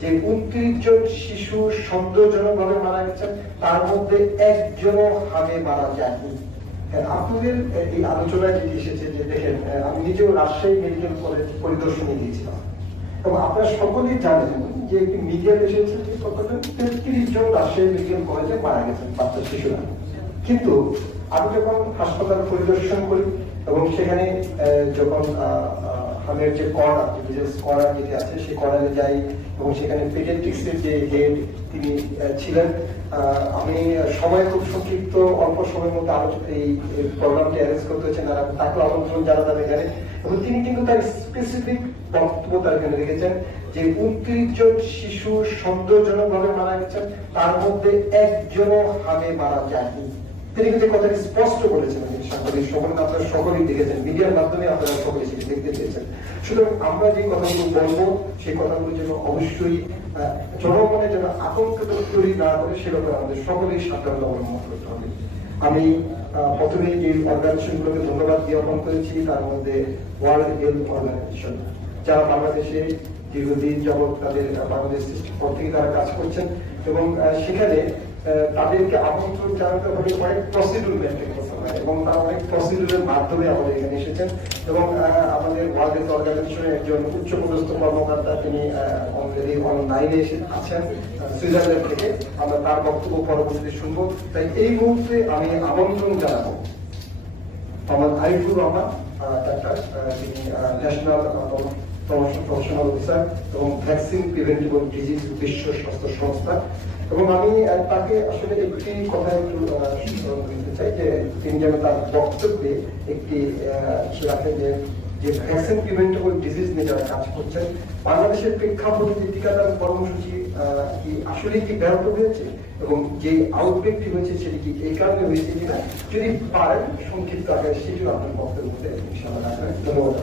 যে 29 জন শিশু সন্দেহজনকভাবে মারা গেছেন, তার মধ্যে একজনও হামে মারা যায়নি। আপনাদের এই আলোচনায় যেটি এসেছে যে দেখেন, আমি নিজেও রাজশাহী মেডিকেল কলেজ পরিদর্শনে দিয়েছিলাম এবং আপনারা সকলেই জানেন যে একটি মিডিয়াতে এসেছে যে 33 জন রাজশাহী মেডিকেল কলেজে মারা গেছেন বাচ্চা শিশুরা। কিন্তু আমি যখন হাসপাতাল পরিদর্শন করি এবং সেখানে যখন হামের যে কর্নার যেটি আছে সেই কর্নারে যাই এবং সেখানে পেডিয়াট্রিক্সের যে হেড তিনি ছিলেন, আমি সময় খুব সংক্ষিপ্ত অল্প সময়ের মধ্যে এই প্রোগ্রামটি অ্যারেঞ্জ করতে হয়েছে, তাকে আমন্ত্রণ জানাতে এখানে এবং তিনি কিন্তু তার স্পেসিফিক বক্তব্য তার এখানে রেখেছেন যে 29 জন শিশু সন্দেহজনকভাবে মারা গেছেন, তার মধ্যে একজনও হামে মারা যায়নি। তিনি কিন্তু কথাটি স্পষ্ট বলেছেন। আপনারা সকলেই দেখেছেন, মিডিয়ার মাধ্যমে আপনারা সকলেই সেটি দেখতে পেয়েছেন। সুতরাং আমরা যে কথাগুলো বলবো সেই কথাগুলো যেন অবশ্যই জনগণের যেন আতঙ্ক তৈরি না করে সে ব্যাপারে আমাদের সকলেই সাবধানতা অবলম্বন করতে হবে। আমি প্রথমে যে অর্গানাইজেশনগুলোকে ধন্যবাদ জ্ঞাপন করেছি, তার মধ্যে ওয়ার্ল্ড হেলথ অর্গানাইজেশন, যারা বাংলাদেশে দীর্ঘদিন যাবৎ তাদের বাংলাদেশ পর থেকে তারা কাজ করছেন এবং সেখানে তাদেরকে আমন্ত্রণ জানাতে হবে অনেক প্রসিডিউর মেনটেন করতে হয় এবং তারা অনেক প্রসিডিউরের মাধ্যমে আমাদের এখানে এসেছেন এবং আমাদের ওয়ার্ল্ড হেলথ অর্গানাইজেশনের একজন উচ্চপদস্থ কর্মকর্তা তিনি অলরেডি অনলাইনে এসে আছেন সুইজারল্যান্ড থেকে। আমরা তার বক্তব্য পরবর্তীতে শুনবো। তাই এই মুহূর্তে আমি আমন্ত্রণ জানাবো আমার আরিফুর রহমান, তিনি ন্যাশনাল প্রফেশনাল অফিসার এবং ভ্যাকসিন প্রিভেন্টিভ ডিজিজ বিশ্ব স্বাস্থ্য সংস্থা, এবং আমি তাকে আসলে একটি কথা একটু দিতে চাই যে তিনি যেন তার বক্তব্যে একটি রাখেন যে ভ্যাকসিন প্রিভেন্টেবল ডিজিজ নিয়ে যারা কাজ করছেন বাংলাদেশের প্রেক্ষাপটে যে টিকাদান কর্মসূচি কি আসলে কি ব্যাহত হয়েছে এবং যে আউটব্রেকটি হয়েছে সেটি কি এই কারণে হয়েছে কিনা যদি পারেন সংক্ষিপ্ত আকারে সেটিও আপনার বক্তব্যের মধ্যে ইনশাআল্লাহ রাখবেন। ধন্যবাদ।